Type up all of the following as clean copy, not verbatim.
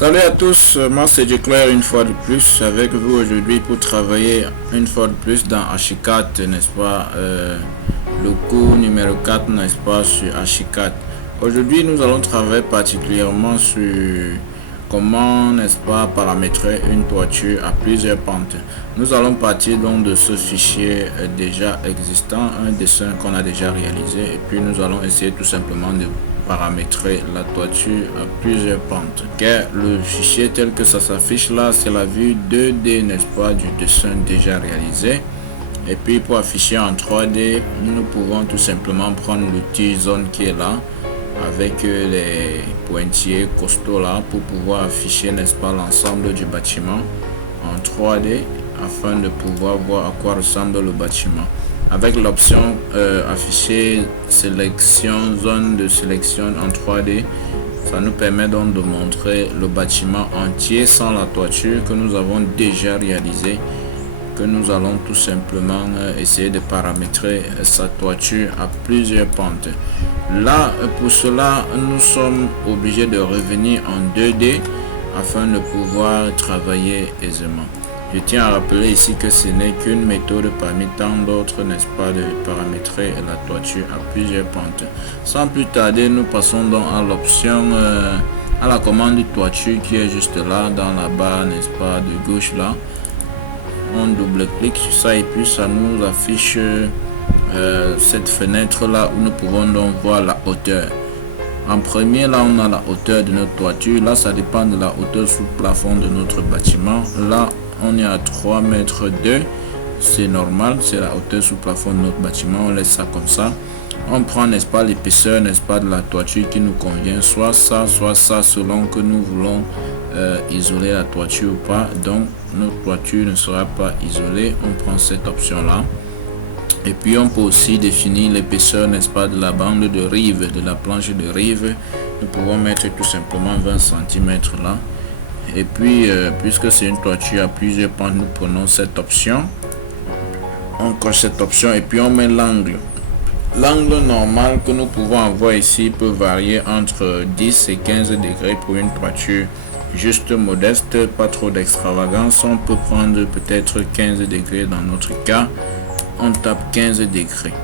Salut à tous, moi c'est Declaire une fois de plus avec vous aujourd'hui pour travailler une fois de plus dans Archicad, n'est-ce pas, le cours numéro 4, n'est-ce pas, sur Archicad. Aujourd'hui nous allons travailler particulièrement sur comment, n'est-ce pas, paramétrer une toiture à plusieurs pentes. Nous allons partir donc de ce fichier déjà existant, un dessin qu'on a déjà réalisé, et puis nous allons essayer tout simplement de paramétrer la toiture à plusieurs pentes. Car le fichier tel que ça s'affiche là, c'est la vue 2D, n'est-ce pas, du dessin déjà réalisé. Et puis pour afficher en 3D, nous pouvons tout simplement prendre l'outil zone qui est là, avec les pointillés costauds là, pour pouvoir afficher, n'est-ce pas, l'ensemble du bâtiment en 3D, afin de pouvoir voir à quoi ressemble le bâtiment. Avec l'option afficher sélection, zone de sélection en 3D, ça nous permet donc de montrer le bâtiment entier sans la toiture que nous avons déjà réalisé, que nous allons tout simplement essayer de paramétrer sa toiture à plusieurs pentes. Là, pour cela, nous sommes obligés de revenir en 2D afin de pouvoir travailler aisément. Je tiens à rappeler ici que ce n'est qu'une méthode parmi tant d'autres, n'est-ce pas, de paramétrer la toiture à plusieurs pentes. Sans plus tarder, nous passons donc à l'option, à la commande toiture qui est juste là, dans la barre, n'est-ce pas, de gauche là. On double-clique sur ça et puis ça nous affiche cette fenêtre là où nous pouvons donc voir la hauteur. En premier, là, on a la hauteur de notre toiture. Là, ça dépend de la hauteur sous plafond de notre bâtiment. Là, on est à 3 mètres 2, c'est normal, c'est la hauteur sous plafond de notre bâtiment, on laisse ça comme ça. On prend, n'est-ce pas, l'épaisseur, n'est-ce pas, de la toiture qui nous convient, soit ça, selon que nous voulons isoler la toiture ou pas. Donc notre toiture ne sera pas isolée, on prend cette option là. Et puis on peut aussi définir l'épaisseur, n'est-ce pas, de la bande de rive, de la planche de rive. Nous pouvons mettre tout simplement 20 cm là. Et puis puisque c'est une toiture à plusieurs pentes, nous prenons cette option, on coche cette option et puis on met l'angle. L'angle normal que nous pouvons avoir ici peut varier entre 10 et 15 degrés pour une toiture juste modeste, pas trop d'extravagance. On peut prendre peut-être 15 degrés dans notre cas, on tape 15 degrés.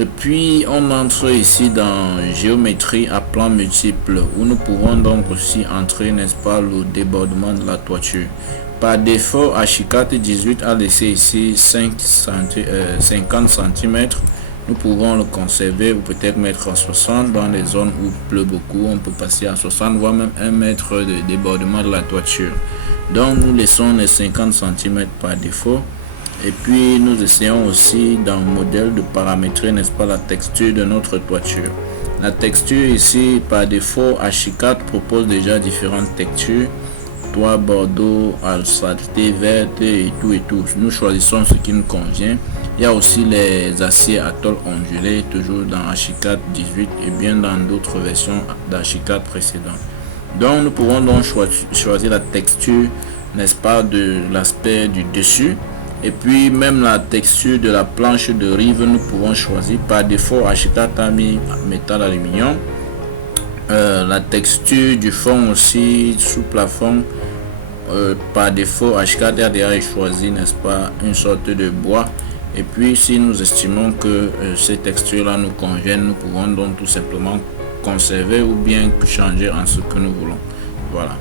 Et puis on entre ici dans géométrie à plan multiple, où nous pouvons donc aussi entrer, n'est-ce pas, le débordement de la toiture. Par défaut, Archicad 18 a laissé ici 50 cm. Nous pouvons le conserver ou peut-être mettre en 60. Dans les zones où il pleut beaucoup, on peut passer à 60, voire même 1 mètre de débordement de la toiture. Donc nous laissons les 50 cm par défaut. Et puis nous essayons aussi dans le modèle de paramétrer, n'est-ce pas, la texture de notre toiture. La texture ici, par défaut, Archicad propose déjà différentes textures: toit bordeaux, asphalté, verte et tout. Nous choisissons ce qui nous convient. Il y a aussi les aciers à tôle ondulés, toujours dans Archicad 18 et bien dans d'autres versions d'Archicad précédentes. Donc nous pouvons donc choisir la texture, n'est-ce pas, de l'aspect du dessus. Et puis même la texture de la planche de rive, nous pouvons choisir. Par défaut, Archicad a mis métal aluminium. La texture du fond aussi sous plafond, par défaut, Archicad a déjà choisi, n'est-ce pas, une sorte de bois. Et puis si nous estimons que ces textures là nous conviennent, nous pouvons donc tout simplement conserver ou bien changer en ce que nous voulons. Voilà.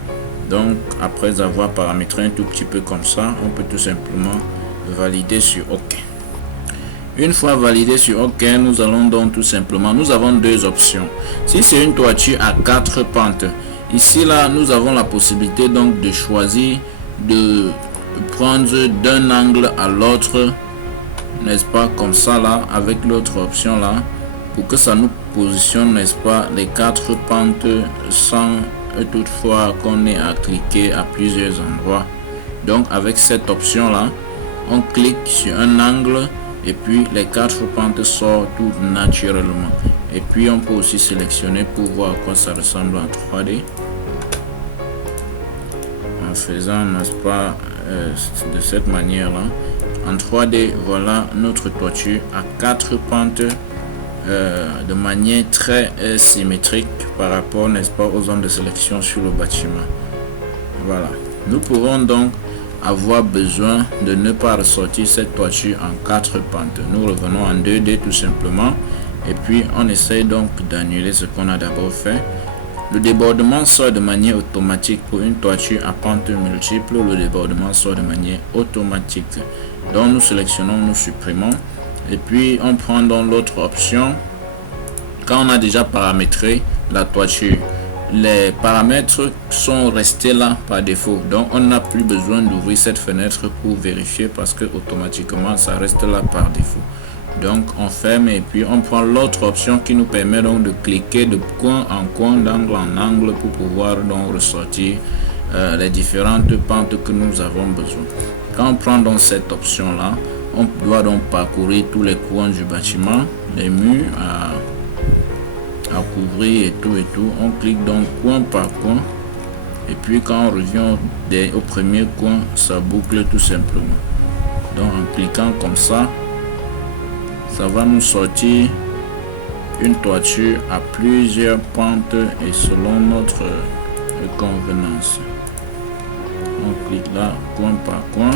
Donc après avoir paramétré un tout petit peu comme ça, on peut tout simplement valider sur OK. Une fois validé sur OK, nous allons donc tout simplement, nous avons deux options. Si c'est une toiture à 4 pentes, ici là nous avons la possibilité donc de choisir de prendre d'un angle à l'autre, n'est-ce pas, comme ça là, avec l'autre option là, pour que ça nous positionne, n'est-ce pas, les 4 pentes sans toutefois qu'on ait à cliquer à plusieurs endroits. Donc avec cette option là, on clique sur un angle et puis les 4 pentes sortent tout naturellement. Et puis on peut aussi sélectionner pour voir à quoi ça ressemble en 3D, en faisant, n'est-ce pas, de cette manière là. En 3D, voilà notre toiture à 4 pentes de manière très symétrique par rapport, n'est-ce pas, aux zones de sélection sur le bâtiment. Voilà, nous pourrons donc avoir besoin de ne pas ressortir cette toiture en 4 pentes. Nous revenons en 2D tout simplement et puis on essaye donc d'annuler ce qu'on a d'abord fait. Le débordement sort de manière automatique pour une toiture à pente multiple. Le débordement sort de manière automatique. Donc nous sélectionnons, nous supprimons et puis on prend donc l'autre option. Quand on a déjà paramétré la toiture, les paramètres sont restés là par défaut, donc on n'a plus besoin d'ouvrir cette fenêtre pour vérifier parce que automatiquement ça reste là par défaut. Donc on ferme et puis on prend l'autre option qui nous permet donc de cliquer de coin en coin, d'angle en angle pour pouvoir donc ressortir les différentes pentes que nous avons besoin. Quand on prend donc cette option là, on doit donc parcourir tous les coins du bâtiment, les murs à couvrir et tout. On clique donc coin par coin et puis quand on revient au premier coin, ça boucle tout simplement. Donc en cliquant comme ça va nous sortir une toiture à plusieurs pentes et selon notre convenance. On clique là coin par coin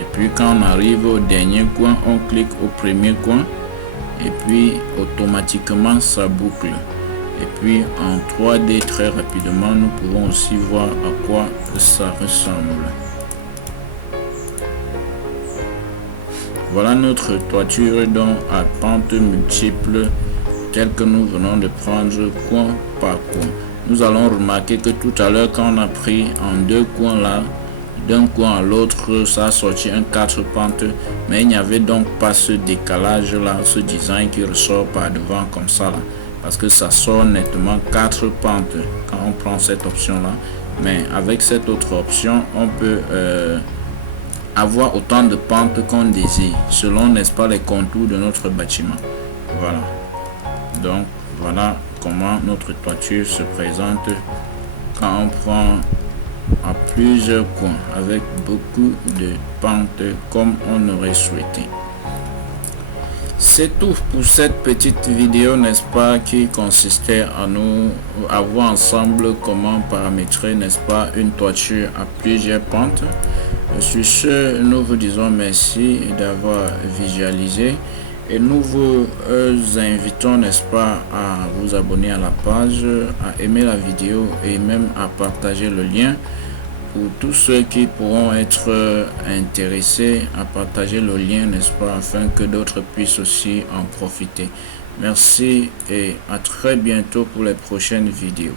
et puis quand on arrive au dernier coin, on clique au premier coin et puis automatiquement ça boucle. Et puis en 3D très rapidement nous pouvons aussi voir à quoi ça ressemble. Voilà notre toiture donc à pente multiple telle que nous venons de prendre coin par coin. Nous allons remarquer que tout à l'heure quand on a pris en 2 coins là, d'un coin à l'autre, ça a sorti un 4 pentes, mais il n'y avait donc pas ce décalage là, ce design qui ressort par devant comme ça là, parce que ça sort nettement 4 pentes quand on prend cette option là. Mais avec cette autre option, on peut avoir autant de pentes qu'on désire selon, n'est-ce pas, les contours de notre bâtiment. Voilà, donc voilà comment notre toiture se présente quand on prend à plusieurs coins avec beaucoup de pentes comme on aurait souhaité. C'est tout pour cette petite vidéo, n'est-ce pas, qui consistait à voir ensemble comment paramétrer, n'est-ce pas, une toiture à plusieurs pentes. Sur ce, nous vous disons merci d'avoir visualisé et nous vous invitons, n'est-ce pas, à vous abonner à la page, à aimer la vidéo et même à partager le lien pour tous ceux qui pourront être intéressés à partager le lien, n'est-ce pas, afin que d'autres puissent aussi en profiter. Merci et à très bientôt pour les prochaines vidéos.